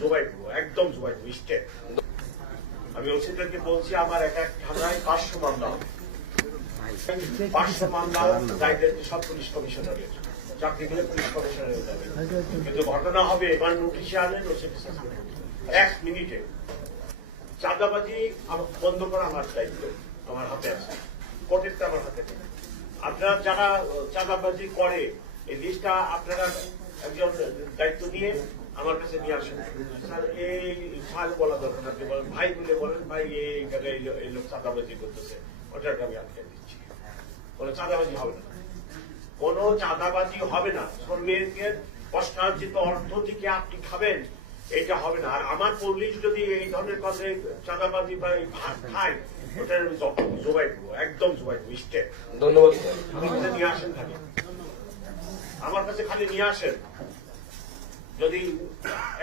জোবাই দেবো, একদম জোবাই দেবো স্টেট। আমি ওসিদেরকে বলছি আমার এক এক থানায় 500 মামলা হবে, 500 মামলা দায়িত্ব সব পুলিশ কমিশনারের, চাকরি দিলে পুলিশ কমিশনারের যাবে। কিন্তু ঘটনা হবে এবার নোটিশে আনেন ওসি 1 মিনিটে চাঁদাবাজি বন্ধ করা আমার দায়িত্ব, আমার হাতে আছে, কোর্টেরটা আমার হাতে নেই। আপনারা যারা চাঁদাবাজি করে এই লিস্টটা আপনারা একজন দায়িত্ব নিয়ে আমার কাছে নিয়ে আসেন। স্যার এই সাল বলা দরকার, আপনি বলেন ভাই বলে বলেন ভাই এই জায়গায় এই লোক চাঁদাবাজি করতেছে, ওটাকে আমি আটকে দিচ্ছি। কোনো চাঁদাবাজি হবে না, কোনো চাঁদাবাজি হবে না। শ্রমিকের কষ্টার্জিত অর্থ থেকে আপনি খাবেন, এটা হবে না। আর আমার পুলিশ যদি এই ধরনের কাজে চাঁদাবাজি বা ভাত খায়, ওটা আমি জোবাই দেবো, একদম জোবাই দেবো স্টেট। ধন্যবাদ। আমার কাছে নিয়ে আসেন খালি, আমার কাছে খালি নিয়ে আসেন। যদি